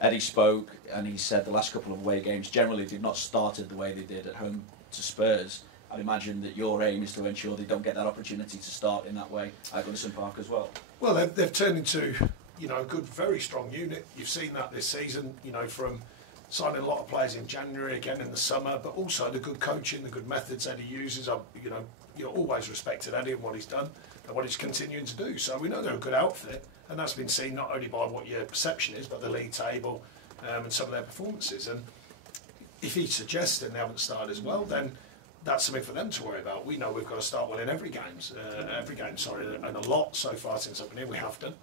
Eddie spoke and he said the last couple of away games generally did not started the way they did at home to Spurs. I'd imagine that your aim is to ensure they don't get that opportunity to start in that way at Goodison Park as well. Well, they've turned into, a good, very strong unit. You've seen that this season, from signing a lot of players in January, again in the summer, but also the good coaching, the good methods Eddie uses. You're always respected Eddie and what he's done and what he's continuing to do. So we know they're a good outfit, and that's been seen not only by what your perception is, but the league table and some of their performances. And if he suggests that they haven't started as well, then that's something for them to worry about. We know we've got to start well in every game, and a lot so far since I've been here we have done.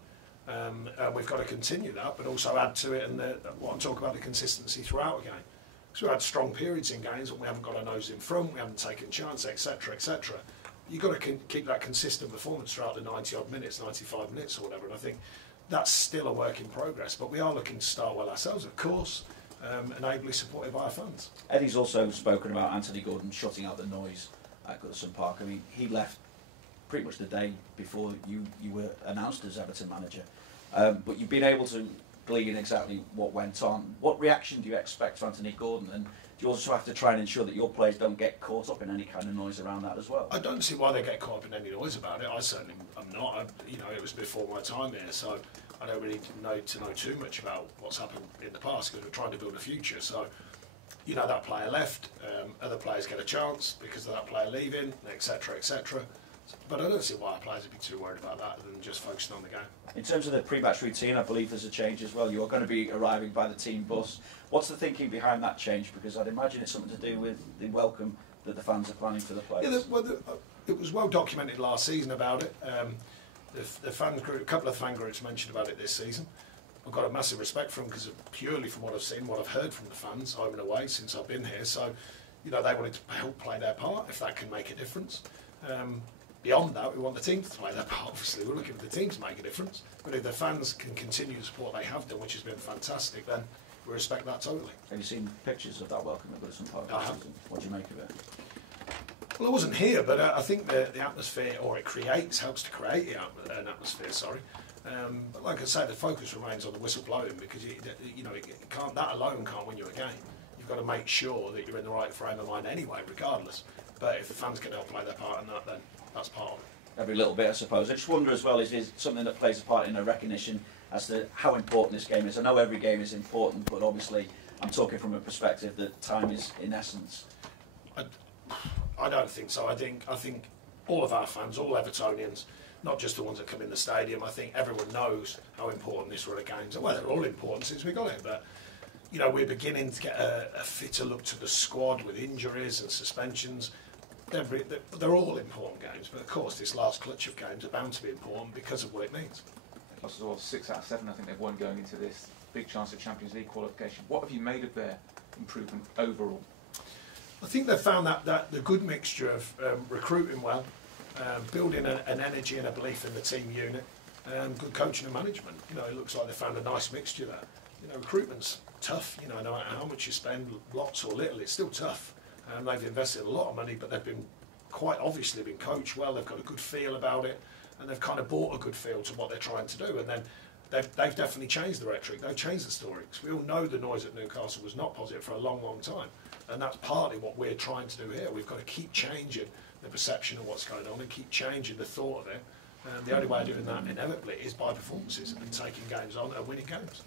And we've got to continue that, but also add to it, and what I'm talking about, the consistency throughout a game. Because we've had strong periods in games when we haven't got our nose in front, we haven't taken chance, etc., etc. You've got to keep that consistent performance throughout the 90-odd minutes, 95 minutes or whatever, and I think that's still a work in progress. But we are looking to start well ourselves, of course, and ably supported by our fans. Eddie's also spoken about Anthony Gordon shutting out the noise at Goodison Park. I mean, he left pretty much the day before you were announced as Everton manager. But you've been able to glean exactly what went on. What reaction do you expect to Anthony Gordon? And do you also have to try and ensure that your players don't get caught up in any kind of noise around that as well? I don't see why they get caught up in any noise about it. I certainly am not. It was before my time here, so I don't really know too much about what's happened in the past because we're trying to build a future. So, that player left, other players get a chance because of that player leaving, etc., etc. But I don't see why our players would be too worried about that than just focusing on the game. In terms of the pre-match routine, I believe there's a change as well. You're going to be arriving by the team bus. What's the thinking behind that change? Because I'd imagine it's something to do with the welcome that the fans are planning for the players. Yeah, it was well documented last season about it. The fan group, a couple of fan groups mentioned about it this season. I've got a massive respect for them because purely from what I've seen, what I've heard from the fans home and away since I've been here. So, they wanted to help play their part if that can make a difference. Beyond that, we want the team to play their part, obviously. We're looking for the team to make a difference. But if the fans can continue the support they have done, which has been fantastic, then we respect that totally. Have you seen pictures of that welcome at Goodison Park? I have. What do you make of it? Well, I wasn't here, but I think the atmosphere, or it helps to create an atmosphere, but like I say, the focus remains on the whistle blowing because, that alone can't win you a game. You've got to make sure that you're in the right frame of mind anyway, regardless. But if the fans can help play their part in that, then that's part of it. Every little bit, I suppose. I just wonder as well, is something that plays a part in a recognition as to how important this game is? I know every game is important, but obviously I'm talking from a perspective that time is in essence. I don't think so. I think all of our fans, all Evertonians, not just the ones that come in the stadium, I think everyone knows how important this run of games are. Well, they're all important since we got it, but we're beginning to get a fitter look to the squad with injuries and suspensions. They're all important games, but of course this last clutch of games are bound to be important because of what it means. Plus, 6 out of 7, I think they've won going into this. Big chance of Champions League qualification. What have you made of their improvement overall? I think they've found that the good mixture of recruiting well, building an energy and a belief in the team unit, good coaching and management. It looks like they found a nice mixture there. Recruitment's tough. No matter how much you spend, lots or little, it's still tough. They've invested a lot of money, but they've been quite obviously been coached well. They've got a good feel about it, and they've kind of brought a good feel to what they're trying to do. And then they've definitely changed the rhetoric. They've changed the story. Because we all know the noise at Newcastle was not positive for a long, long time, and that's partly what we're trying to do here. We've got to keep changing the perception of what's going on and keep changing the thought of it. And the only way of doing that inevitably is by performances and taking games on and winning games.